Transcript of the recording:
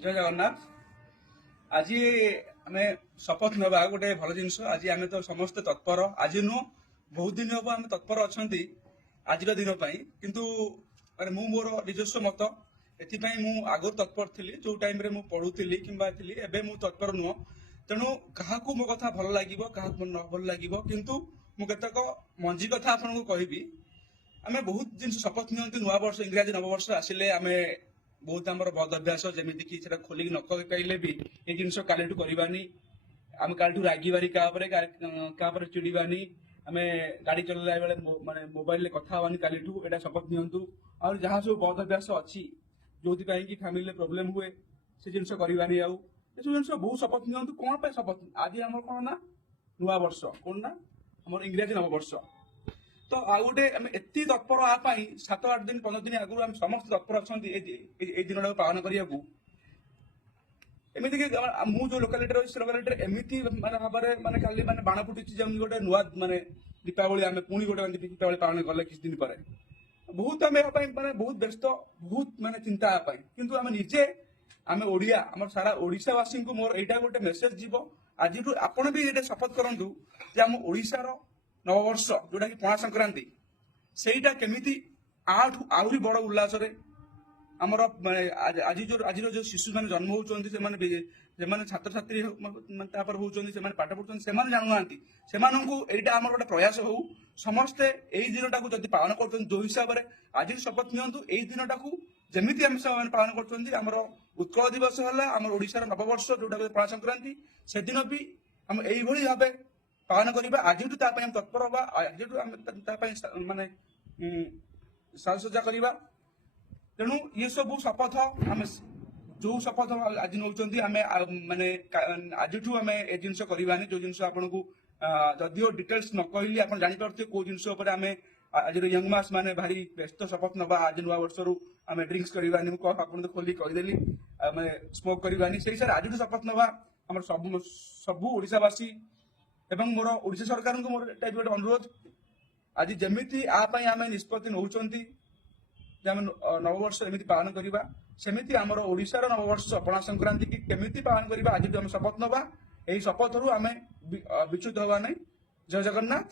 जय जगन्नाथ। आज आम शपथ नवा गोटे भल जिन आज आम तो समस्त तत्पर आज नुह बहुत दिन हम आम तत्पर अच्छा आज दिन किंतु मु मोर निजस्व मत एथि आगु तत्पर थी जो टाइम रे मु पढ़ुली कि तत्पर नुह तेणु क्या मो कथा भल लगे क्या न भल लगे किंतु मु केतक मंजी कथा आपको कहबी आम बहुत जिन शपथ नि नुआ वर्ष इंग्राजी नववर्ष आसिले आम बहुत आम बद अभ्यास जमीक खोलिक न कहले भी ये जिन काली करवानी आम काली रागिबारी क्या चिड़वानी आम गाड़ी चलला बेले माने मोबाइल कथा हवानी काली एटा शपथ नियंतु और जहाँ सब बद अभ्यास अच्छी जो कि फैमिली प्रोब्लेम हुए से जिन करवानी आउ ये सब जिन बहुत शपथ नियंतु कौन पे शपथ आज आम कौन ना नुआ वर्ष कौन ना आम इंग्राजी नववर्ष तो आउ गोटे एति तत्पर आपाई 7-8 दिन 15 दिन आगु हम समस्त तत्पर अच्छा दिन पालन करने को एमती मु जो लोकालिटी रही से लोकालिटी एमती माने भाव माने खाली माने बाण फुटी जमी गोटे नुआ माने दीपावली आम पुणी गोटे दीपावली पालन कले किछ दिन पर बहुत आम माने बहुत व्यस्त बहुत माने चिंता किंतु आम निजे आम ओडिया आम सारा ओडिशावासी को मोर एटा गोटे मेसेज जीव आज आपण भी ये शपथ करूँ जे आम ओडिशार नववर्ष जोटा कि पणा संक्रांति सेटा केमिति आहरी बड़ उल्लास आमर आज जो शिशु मैंने जन्म होने छात्र छात्री होती से पाठ पढ़ुं से जानूना से आम गोटे प्रयास हो समस्ते यही दिन टाक जब पालन कर जो हिसाब से आज शपथ नियंतु यही दिन टाक जमी आम पालन कर उत्कल दिवस है आम ओडिशार नववर्ष जोटा पणा संक्रांति से दिन भी आम यही भाव पालन करवा आज तत्पर हवा आज माने साजसज्जा करवा तेणु ये सब शपथ आम जो शपथ आज नौ माने आज आम ए जिन करवानी जो जिन आपन को जदिव डिटेल्स न कहली आप जापर कौ जिन आम आज यंग मास माने भारी व्यस्त शपथ नवा आज नुआ वर्ष आम ड्रिंक्स करवानी आप खोली कहीदेली आम स्मोक करवानी से आज शपथ नवा आम सब ओडिशावासी एवं मोर ओडिशा सरकार को मोर गोटे अनुरोध आज जमी आम निष्पत्ति नौ नववर्ष एमती पालन करवा सेमती आमर ओडिशार नववर्ष पणा संक्रांति की केमिति पालन करवा आज आम शपथ नवा यही शपथ आम विच्युत हवा नहीं। जय जगन्नाथ।